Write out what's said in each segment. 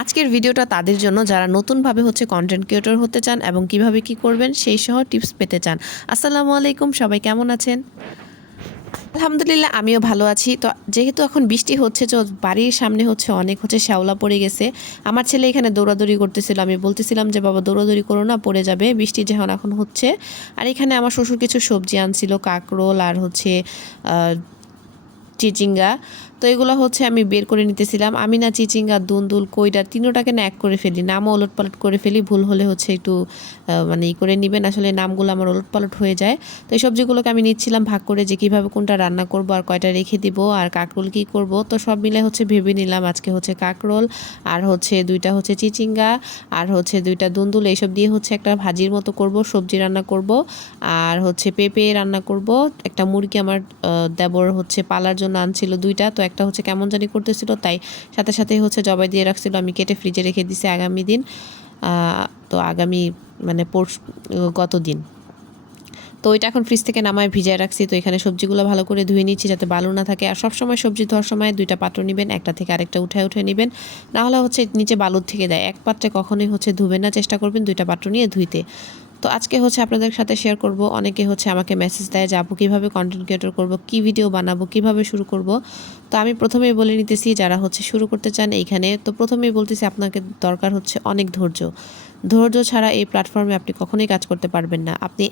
আজকের ভিডিওটা তাদের জন্য যারা নতুনভাবে হচ্ছে কন্টেন্ট ক্রিয়েটর হতে চান এবং কিভাবে কি করবেন সেই সহ টিপস পেতে চান। আসসালামু আলাইকুম, সবাই কেমন আছেন? আলহামদুলিল্লাহ আমিও ভালো আছি। তো যেহেতু এখন বৃষ্টি হচ্ছে, তো বাড়ির সামনে হচ্ছে অনেক শ্যাওলা পড়ে গেছে। আমার ছেলে এখানে দৌড়াদৌড়ি করতেছিল, আমি বলতেছিলাম যে বাবা দৌড়াদৌড়ি করো না, পড়ে যাবে, বৃষ্টি যখন এখন হচ্ছে। আর এখানে আমার শ্বশুর কিছু সবজি আনছিল, কাঁকরোল আর হচ্ছে চিচিঙ্গা। তো এগুলো হচ্ছে আমি বের করে নিতেছিলাম। আমি না চিচিঙ্গা, দুন্দুল, কইডা তিনোটাকে না এক করে ফেলি, নামও ওলটপালট করে ফেলি। ভুল হলে হচ্ছে একটু মানে করে নেবেন, আসলে নামগুলো আমার ওলটপালট হয়ে যায়। তো এই সবজিগুলোকে আমি নিচ্ছিলাম ভাগ করে, যে কীভাবে কোনটা রান্না করব আর কয়টা রেখে দিব, আর কাঁকরোল কী করব। তো সব মিলে হচ্ছে ভেবে নিলাম আজকে হচ্ছে কাঁকরোল, আর হচ্ছে দুইটা হচ্ছে চিচিঙ্গা, আর হচ্ছে দুইটা দুন্দুল, এইসব দিয়ে হচ্ছে একটা ভাজির মতো করব, সবজি রান্না করব। আর হচ্ছে পেঁপে রান্না করব। একটা মুরগি আমার দেবর হচ্ছে পালার জন্য আনছিল দুইটা, তো একটা হচ্ছে কেমন জানি করতেছিল, তাই সাথে সাথে হচ্ছে জবাই দিয়ে রাখছিল, আমি কেটে ফ্রিজে রেখে দিছি আগামী দিন। তো আগামী মানে গত দিন। তো ওইটা এখন ফ্রিজ থেকে নামায় ভিজায় রাখছি। তো এখানে সবজিগুলো ভালো করে ধুয়ে নিচ্ছি যাতে বালু না থাকে। আর সবসময় সবজি ধোয়ার সময় দুইটা পাত্র নেবেন, একটা থেকে আরেকটা উঠে নেবেন, না হলে হচ্ছে নিচে বালুর থেকে দেয়। এক পাত্রে কখনোই হচ্ছে ধুবেন না, চেষ্টা করবেন দুইটা পাত্র নিয়ে ধুইতে। তো আজকে হচ্ছে আপনাদের সাথে শেয়ার করব। অনেকে হচ্ছে আমাকে মেসেজ দেয় যে আপু কীভাবে কন্টেন্ট ক্রিয়েটর করব, কী ভিডিও বানাবো, কিভাবে শুরু করব। তো আমি প্রথমেই বলে নিতেছি যারা হচ্ছে শুরু করতে চান এইখানে, তো প্রথমেই বলতেছি আপনাকে দরকার হচ্ছে অনেক ধৈর্য। ধৈর্য ছাড়া এই প্ল্যাটফর্মে আপনি কখনোই কাজ করতে পারবেন না। আপনি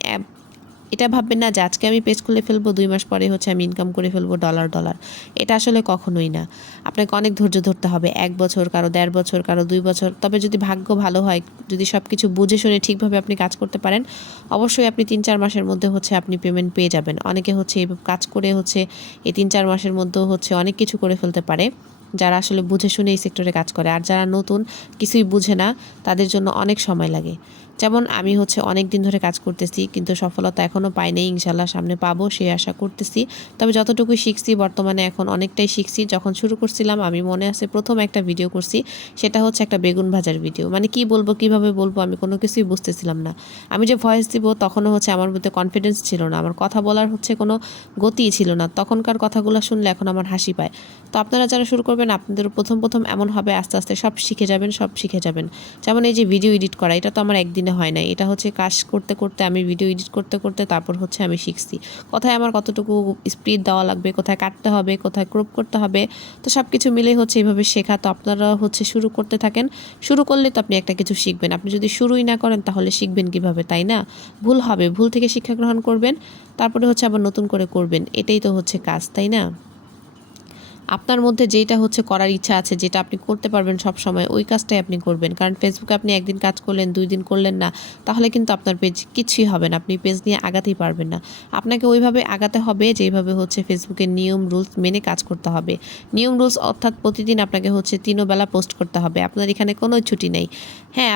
এটা ভাববেন না যে আজকে আমি পেজ খুলে ফেলবো, 2 মাস পরে হচ্ছে আমি ইনকাম করে ফেলবো ডলার ডলার। এটা আসলে কখনোই না। আপনাকে অনেক ধৈর্য ধরতে হবে, 1 বছর, কারো 1.5 বছর, কারো 2 বছর। তবে যদি ভাগ্য ভালো হয়, যদি সব কিছু বুঝে শুনে ঠিকভাবে আপনি কাজ করতে পারেন, অবশ্যই আপনি 3-4 মাসের মধ্যে হচ্ছে আপনি পেমেন্ট পেয়ে যাবেন। অনেকে হচ্ছে এই কাজ করে হচ্ছে এই 3-4 মাসের মধ্যেও হচ্ছে অনেক কিছু করে ফেলতে পারে, যারা আসলে বুঝে শুনে এই সেক্টরে কাজ করে। আর যারা নতুন, কিছুই বুঝে না, তাদের জন্য অনেক সময় লাগে। যেমন আমি হচ্ছে অনেক দিন ধরে কাজ করতেছি, কিন্তু সফলতা এখনও পাই নাই। ইনশাল্লাহ সামনে পাবো, সেই আশা করতেছি। তবে যতটুকুই শিখছি বর্তমানে, এখন অনেকটাই শিখছি। যখন শুরু করছিলাম, আমি মনে আছে প্রথম একটা ভিডিও করছি, সেটা হচ্ছে একটা বেগুন ভাজার ভিডিও। মানে কি বলবো, কিভাবে বলবো, আমি কোনো কিছুই বুঝতেছিলাম না। আমি যে ভয়েস দিব তখনও হচ্ছে আমার মধ্যে কনফিডেন্স ছিল না, আমার কথা বলার হচ্ছে কোনো গতিই ছিল না। তখনকার কথাগুলো শুনলে এখন আমার হাসি পায়। তো আপনারা যারা শুরু করবেন, আপনাদের প্রথম এমন হবে, আস্তে আস্তে সব শিখে যাবেন। যেমন এই যে ভিডিও এডিট করা, এটা তো আমার একদিনে হয় না। এটা হচ্ছে কাজ করতে করতে, আমি ভিডিও এডিট করতে করতে তারপর হচ্ছে আমি শিখছি কোথায় আমার কতটুকু স্পিড দেওয়া লাগবে, কোথায় কাটতে হবে, কোথায় ক্রপ করতে হবে। তো সব কিছু মিলে হচ্ছে এইভাবে শেখা। তো আপনারা হচ্ছে শুরু করতে থাকেন। শুরু করলে তো আপনি একটা কিছু শিখবেন। আপনি যদি শুরুই না করেন তাহলে শিখবেন কিভাবে, তাই না? ভুল হবে, ভুল থেকে শিক্ষা গ্রহণ করবেন, তারপরে হচ্ছে আবার নতুন করে করবেন। এটাই তো হচ্ছে কাজ, তাই না? আপনার মধ্যে যেটা হচ্ছে করার ইচ্ছা আছে, যেটা আপনি করতে পারবেন সব সময়, ওই কাজটাই আপনি করবেন। কারণ ফেসবুকে আপনি একদিন কাজ করলেন, 2 দিন করলেন না, তাহলে কিন্তু আপনার পেজ কিছুই হবে না, আপনি পেজ নিয়ে আগাতেই পারবেন না। আপনাকে ওইভাবে আগাতে হবে যেভাবে হচ্ছে ফেসবুকের নিয়ম রুলস মেনে কাজ করতে হবে। নিয়ম রুলস অর্থাৎ প্রতিদিন আপনাকে হচ্ছে 3 বেলা পোস্ট করতে হবে। আপনার এখানে কোনো ছুটি নেই। হ্যাঁ,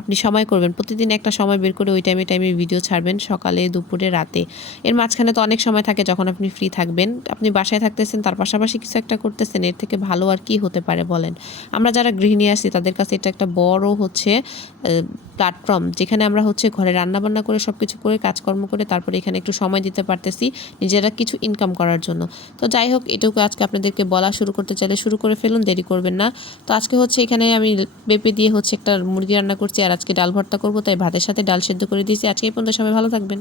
আপনি সময় করবেন, প্রতিদিন একটা সময় বের করে ওই টাইমে ভিডিও ছাড়বেন, সকালে, দুপুরে, রাতে। এর মাঝখানে তো অনেক সময় থাকে যখন আপনি ফ্রি থাকবেন, আপনি বাসায় থাকতেছেন, তার পাশাপাশি কিছু একটা করতেছেন। এর থেকে ভালো আর কি হতে পারে বলেন? আমরা যারা গৃহিণী আছি তাদের কাছে এটা একটা বড় হচ্ছে প্ল্যাটফর্ম, যেখানে আমরা হচ্ছে ঘরে রান্নাবান্না করে সব কিছু করে কাজকর্ম করে তারপরে এখানে একটু সময় দিতে পারতেছি নিজেরা কিছু ইনকাম করার জন্য। তো যাই হোক, এটুকু আজকে আপনাদেরকে বলা। শুরু করতে চাইলে শুরু করে ফেলুন, দেরি করবেন না। তো আজকে হচ্ছে এখানে আমি পেঁপে দিয়ে হচ্ছে একটা মুরগি রান্না করছি, আর আজকে ডাল ভর্তা করবো, তাই ভাতের সাথে ডাল সেদ্ধ করে দিয়েছি। আজকে এই পর্যন্ত, সবাই ভালো থাকবেন।